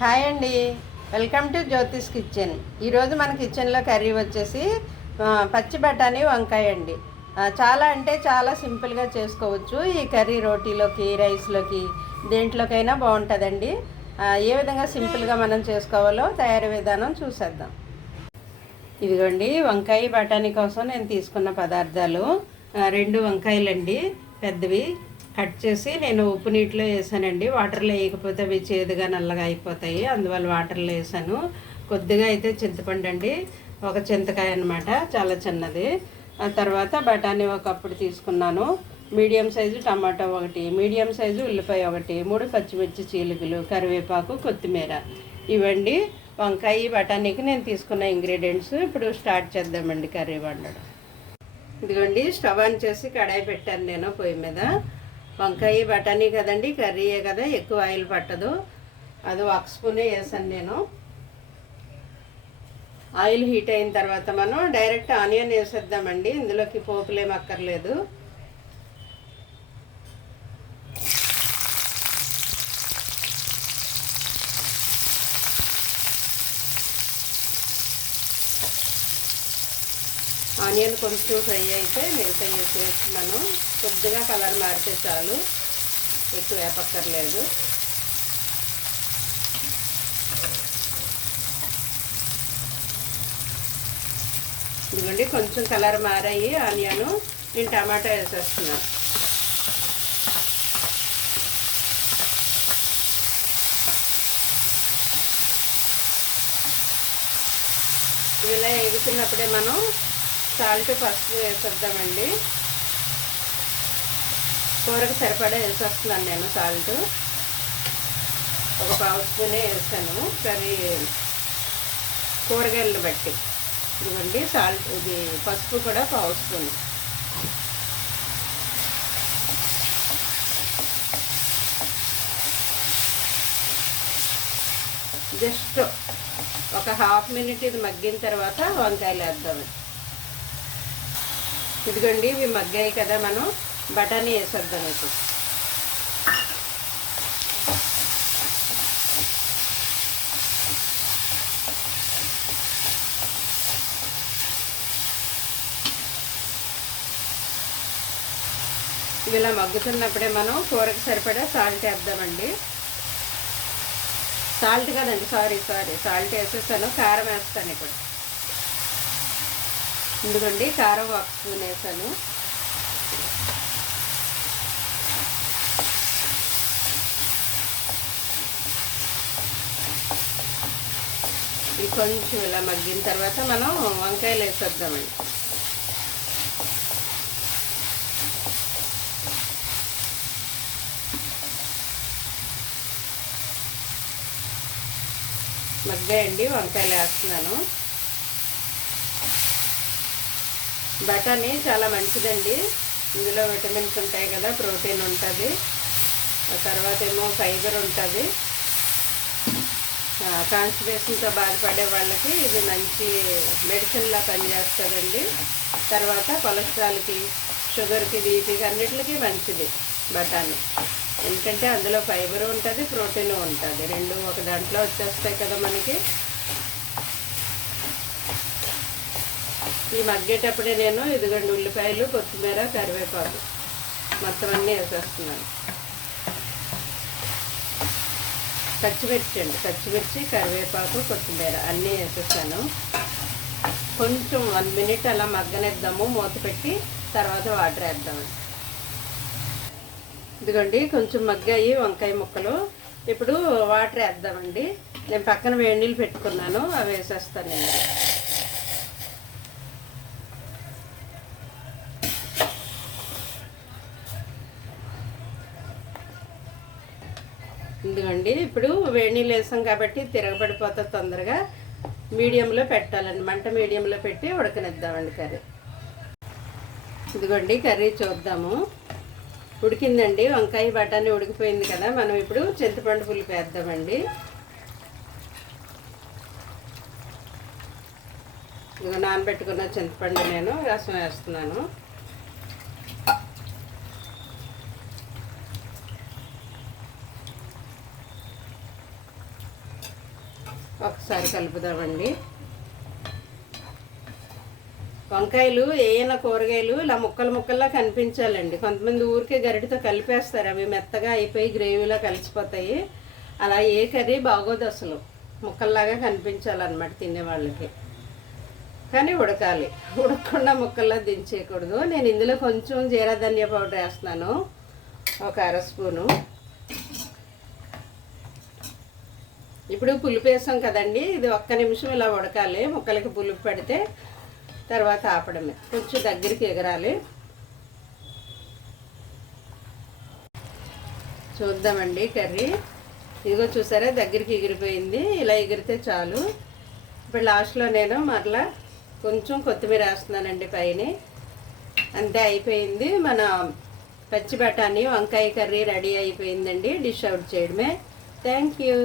Hi అండి, welcome to Jyothish kitchen. ఈరోజు మన కిచెన్లో కర్రీ వచ్చేసి పచ్చి బఠానీ వంకాయ అండి. చాలా అంటే చాలా సింపుల్గా చేసుకోవచ్చు. ఈ కర్రీ రోటీలోకి, రైస్లోకి, దేంట్లోకైనా బాగుంటుందండి. ఏ విధంగా సింపుల్గా మనం చేసుకోవాలో తయారీ విధానం చూసేద్దాం. ఇదిగోండి, వంకాయ బఠానీ కోసం నేను తీసుకున్న పదార్థాలు 2 వంకాయలండి, పెద్దవి కట్ చేసి నేను ఉప్పు నీటిలో వేసానండి. వాటర్లో వేయకపోతే అవి చేదుగా నల్లగా అయిపోతాయి, అందువల్ల వాటర్లో వేసాను. కొద్దిగా అయితే చింతపండు అండి, ఒక చింతకాయ అనమాట, చాలా చిన్నది. ఆ తర్వాత బఠానీ ఒక కప్పుడు తీసుకున్నాను. మీడియం సైజు టమాటో ఒకటి, మీడియం సైజు ఉల్లిపాయ ఒకటి, 3 పచ్చిమిర్చి చీలికలు, కరివేపాకు, కొత్తిమీర. ఇవండి వంకాయ బఠానీకి నేను తీసుకున్న ఇంగ్రీడియంట్స్. ఇప్పుడు స్టార్ట్ చేద్దామండి కర్రీ వండడం. ఇదిగోండి, స్టవ్ ఆన్ చేసి కడాయి పెట్టాను నేను పొయ్యి మీద. వంకాయ బఠానీ కదండి, కర్రీయే కదా, ఎక్కువ ఆయిల్ పట్టదు. అది 1 స్పూనే వేసాను నేను. ఆయిల్ హీట్ అయిన తర్వాత మనం డైరెక్ట్ ఆనియన్ వేసేద్దామండి. ఇందులోకి పోపులేం అక్కర్లేదు. ఆనియన్ కొంచెం ఫ్రై అయితే మిగతా వేసేసి మనం కొద్దిగా కలర్ మారితే చాలు, ఎక్కువ వేపక్కర్లేదు. ఇదిగోండి, కొంచెం కలర్ మారాయి ఆనియన్. నేను టమాటా వేసేస్తున్నాను. ఇలా ఎగుతున్నప్పుడే మనం సాల్ట్ ఫస్ట్ వేసేద్దామండి. కూరకు సరిపడా వేసేస్తున్నాను నేను సాల్ట్. ఒక 1/2 స్పూనే వేసాను, కర్రీ కూరగాయలను బట్టి. ఇదిగోండి సాల్ట్, ఇది పసుపు కూడా 1/2 స్పూన్. జస్ట్ ఒక 1/2 మినిట్ ఇది మగ్గిన తర్వాత వంకాయలు వేద్దాం. ఇదిగోండి, ఇవి మగ్గాయి కదా, మనం బఠానీ వేసేద్దాం ఇప్పుడు. ఇవి ఇలా మగ్గుతున్నప్పుడే మనం కూరకు సరిపడా సాల్ట్ వేద్దామండి. సాల్ట్ కదండి, సారీ సాల్ట్ వేసేసాను. కారం వేస్తాను ఇప్పుడు. ఎందుకండి, కారం 1 స్పూన్ వేసాను. ఇది కొంచెం ఇలా మగ్గిన తర్వాత మనం వంకాయలు వేసేద్దామండి. మగ్గాయండి, వంకాయలు వేస్తున్నాను. బఠానీ చాలా మంచిదండి, ఇందులో విటమిన్స్ ఉంటాయి కదా, ప్రోటీన్ ఉంటుంది, ఆ తర్వాత ఏమో ఫైబర్ ఉంటుంది. కాన్స్టిపేషన్తో బాధపడే వాళ్ళకి ఇది మంచి మెడిసిన్లా పనిచేస్తుందండి. తర్వాత కొలెస్ట్రాల్కి, షుగర్కి, బీపీకి అన్నిటికీ మంచిది బఠానీ. ఎందుకంటే అందులో ఫైబర్ ఉంటుంది, ప్రోటీన్ ఉంటుంది, 2 ఒక దాంట్లో వచ్చేస్తాయి కదా మనకి. ఈ మగ్గేటప్పుడే నేను ఇదిగోండి ఉల్లిపాయలు, కొత్తిమీర, కరివేపాకు మొత్తం అన్నీ వేసేస్తున్నాను. పచ్చిమిర్చి, కరివేపాకు, కొత్తిమీర అన్నీ వేసేసాను. కొంచెం 1 మినిట్ అలా మగ్గనిద్దాము మూత పెట్టి, తర్వాత వాటర్ వేద్దామండి. ఇదిగోండి, కొంచెం మగ్గాయి వంకాయ ముక్కలు. ఇప్పుడు వాటర్ వేద్దామండి. నేను పక్కన వేడి నీళ్ళు పెట్టుకున్నాను, అవి వేసేస్తాను నేను. ఇదిగోండి, ఇప్పుడు వేడి నీళ్ళు వేసాం కాబట్టి తిరగబడిపోతుంది తొందరగా. మీడియంలో పెట్టాలండి, మంట మీడియంలో పెట్టి ఉడకనిద్దామండి కర్రీ. ఇదిగోండి, కర్రీ చూద్దాము. ఉడికిందండి, వంకాయ బఠానీ ఉడికిపోయింది కదా. మనం ఇప్పుడు చింతపండు పులుపు వేద్దామండి. ఇదిగో నానబెట్టుకున్న చింతపండు నేను రసం వేస్తున్నాను. ఒకసారి కలుపుదామండి. వంకాయలు ఏమైనా కూరగాయలు ఇలా ముక్కలు ముక్కల్లా కనిపించాలండి. కొంతమంది ఊరికే గరిటతో కలిపేస్తారు, అవి మెత్తగా అయిపోయి గ్రేవీలో కలిసిపోతాయి. అలా ఏ కర్రీ బాగోదు అసలు, ముక్కల్లాగా కనిపించాలన్నమాట తినేవాళ్ళకి. కానీ ఉడకాలి, ఉడకకుండా ముక్కల్లా దించేయకూడదు. నేను ఇందులో కొంచెం జీరా ధనియా పౌడర్ వేస్తున్నాను, ఒక 1/2 స్పూను. ఇప్పుడు పులుపు వేసాం కదండి, ఇది 1 నిమిషం ఇలా ఉడకాలి. ముక్కలకి పులుపు పెడితే తర్వాత ఆపడమే, కొంచెం దగ్గరికి ఎగరాలి. చూద్దామండి కర్రీ. ఇదిగో చూసారా, దగ్గరికి ఎగిరిపోయింది. ఇలా ఎగిరితే చాలు. ఇప్పుడు లాస్ట్లో నేను మరలా కొంచెం కొత్తిమీర వేస్తున్నానండి పైన. అంతే, అయిపోయింది. మన పచ్చి బఠానీ వంకాయ కర్రీ రెడీ అయిపోయిందండి. డిష్ అవుట్ చేయడమే. Thank you.